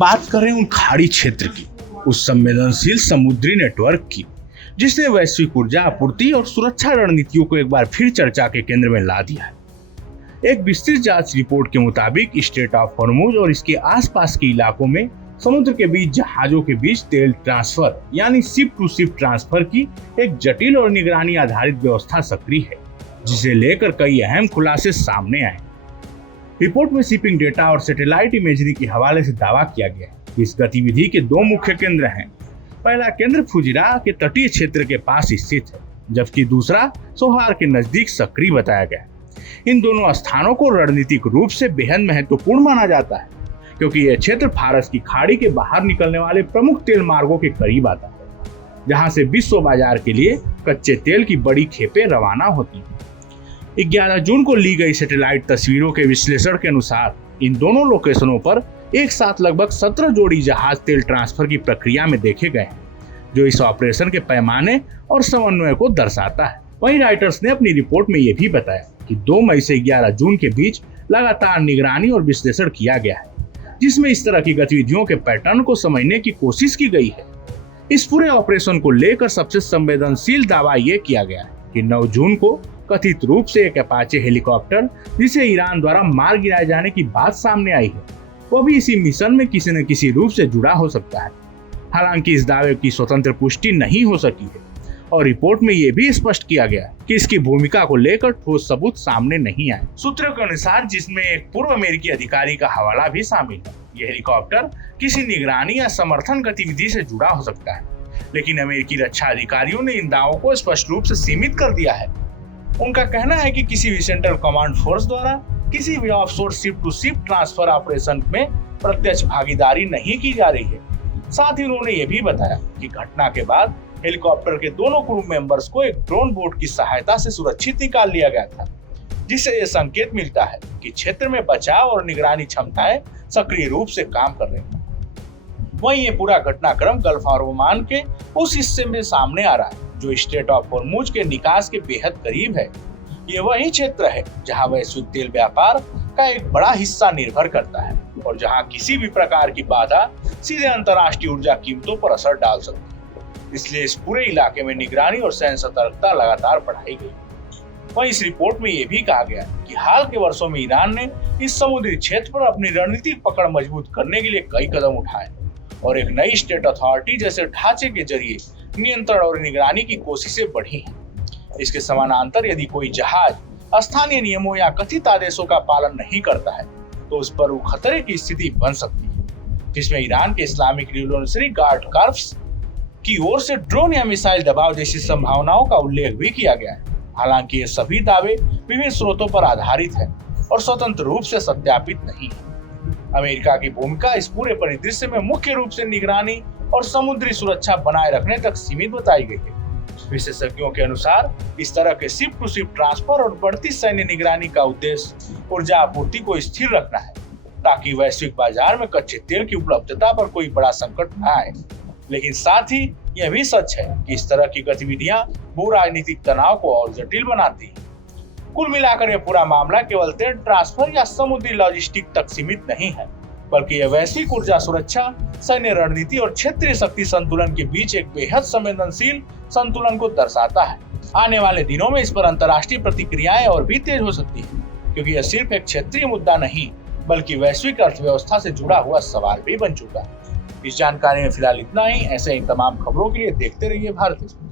बात करें उन खाड़ी क्षेत्र की, उस संवेदनशील समुद्री नेटवर्क की, जिसने वैश्विक ऊर्जा आपूर्ति और सुरक्षा रणनीतियों को एक बार फिर चर्चा के केंद्र में ला दिया है। एक विस्तृत जांच रिपोर्ट के मुताबिक स्ट्रेट ऑफ हॉर्मुज और इसके आसपास के इलाकों में समुद्र के बीच जहाजों के बीच तेल ट्रांसफर यानी शिप टू शिप ट्रांसफर की एक जटिल और निगरानी आधारित व्यवस्था सक्रिय है, जिसे लेकर कई अहम खुलासे सामने आए। रिपोर्ट में शिपिंग डेटा और सैटेलाइट इमेजरी के हवाले से दावा किया गया है कि इस गतिविधि के दो मुख्य केंद्र हैं। पहला केंद्र फुजिरा के तटीय क्षेत्र के पास स्थित है, जबकि दूसरा सोहार के नजदीक सक्रिय बताया गया है। इन दोनों स्थानों को रणनीतिक रूप से बेहद महत्वपूर्ण माना जाता है, क्योंकि यह क्षेत्र फारस की खाड़ी के बाहर निकलने वाले प्रमुख तेल मार्गों के करीब आता है, जहां से विश्व बाजार के लिए कच्चे तेल की बड़ी खेपें रवाना होती हैं। 11 जून को ली गई सैटेलाइट तस्वीरों के विश्लेषण के अनुसार इन दोनों लोकेशनों पर एक साथ लगभग 17 जोड़ी जहाज तेल ट्रांसफर की प्रक्रिया में देखे गए हैं, जो इस ऑपरेशन के पैमाने और समन्वय को दर्शाता है। वहीं राइटर्स ने अपनी रिपोर्ट में यह भी बताया कि 2 मई से 11 जून के बीच लगातार निगरानी और विश्लेषण किया गया है, जिसमें इस तरह की गतिविधियों के पैटर्न को समझने की कोशिश की गई है। इस पूरे ऑपरेशन को लेकर सबसे संवेदनशील दावा यह किया गया है कि 9 जून को कथित रूप से एक अपाचे हेलीकॉप्टर, जिसे ईरान द्वारा मार गिराए जाने की बात सामने आई है, वो भी इसी मिशन में किसी न किसी रूप से जुड़ा हो सकता है। हालांकि इस दावे की स्वतंत्र पुष्टि नहीं हो सकी है और रिपोर्ट में यह भी स्पष्ट किया गया है कि इसकी भूमिका को लेकर ठोस सबूत सामने नहीं आए। सूत्रों के अनुसार, जिसमें एक पूर्व अमेरिकी अधिकारी का हवाला भी शामिल है, यह हेलीकॉप्टर किसी निगरानी या समर्थन गतिविधि से जुड़ा हो सकता है, लेकिन अमेरिकी रक्षा अधिकारियों ने इन दावों को स्पष्ट रूप से सीमित कर दिया है। उनका कहना है कि किसी भी सेंट्रल कमांड फोर्स द्वारा किसी भी offshore ship to ship transfer operation में प्रत्यक्ष भागीदारी नहीं की जा रही है। साथ ही उन्होंने ये भी बताया कि घटना के बाद हेलीकॉप्टर के दोनों क्रू मेंबर्स को एक ड्रोन बोट की सहायता से सुरक्षित निकाल लिया गया था, जिससे यह संकेत मिलता है कि क्षेत्र में बचाव और निगरानी क्षमताएं सक्रिय रूप से काम कर रही हैं। वहीं ये पूरा घटनाक्रम गल्फ और ओमान के उस हिस्से में सामने आ रहा है जो स्ट्रेट ऑफ हॉर्मुज के निकास के बेहद करीब है। ये वही क्षेत्र है जहां वैश्विक तेल व्यापार का एक बड़ा हिस्सा निर्भर करता है और जहां किसी भी प्रकार की बाधा सीधे अंतर्राष्ट्रीय ऊर्जा कीमतों पर असर डाल सकती है। इसलिए इस पूरे इलाके में निगरानी और सैन्य सतर्कता लगातार बढ़ाई गई। वहीं इस रिपोर्ट में यह भी कहा गया कि हाल के वर्षों में ईरान ने इस समुद्री क्षेत्र पर अपनी रणनीतिक पकड़ मजबूत करने के लिए कई कदम उठाए और एक नई स्टेट अथॉरिटी जैसे ढांचे के जरिए नियंत्रण और निगरानी की कोशिशें बढ़ी हैं। इसके समानांतर यदि कोई जहाज स्थानीय नियमों या कथित आदेशों का पालन नहीं करता है, तो उस पर वो खतरे की स्थिति बन सकती है, जिसमें ईरान के इस्लामिक रिवोल्यूशनरी गार्ड कॉर्प्स की ओर से ड्रोन या मिसाइल दबाव जैसी संभावनाओं का उल्लेख भी किया गया है। हालांकि ये सभी दावे विभिन्न स्रोतों पर आधारित है और स्वतंत्र रूप से सत्यापित नहीं है। अमेरिका की भूमिका इस पूरे परिदृश्य में मुख्य रूप से निगरानी और समुद्री सुरक्षा बनाए रखने तक सीमित बताई गई है। विशेषज्ञों के अनुसार इस तरह के शिप टू शिप ट्रांसफर और बढ़ती सैन्य निगरानी का उद्देश्य ऊर्जा आपूर्ति को स्थिर रखना है, ताकि वैश्विक बाजार में कच्चे तेल की उपलब्धता पर कोई बड़ा संकट न आए। लेकिन साथ ही यह भी सच है कि इस तरह की गतिविधियां भू राजनीतिक तनाव को और जटिल बनाती हैं। कुल मिलाकर यह पूरा मामला केवल तेल ट्रांसफर या समुद्री लॉजिस्टिक तक सीमित नहीं है, बल्कि यह वैश्विक ऊर्जा सुरक्षा, सैन्य रणनीति और क्षेत्रीय शक्ति संतुलन के बीच एक बेहद संवेदनशील संतुलन को दर्शाता है। आने वाले दिनों में इस पर अंतर्राष्ट्रीय प्रतिक्रियाएं और भी तेज हो सकती है, क्योंकि यह सिर्फ एक क्षेत्रीय मुद्दा नहीं, बल्कि वैश्विक अर्थव्यवस्था से जुड़ा हुआ सवाल भी बन चुका है। इस जानकारी में फिलहाल इतना ही। ऐसे ही तमाम खबरों के लिए देखते रहिए भारत एक्सप्रेस।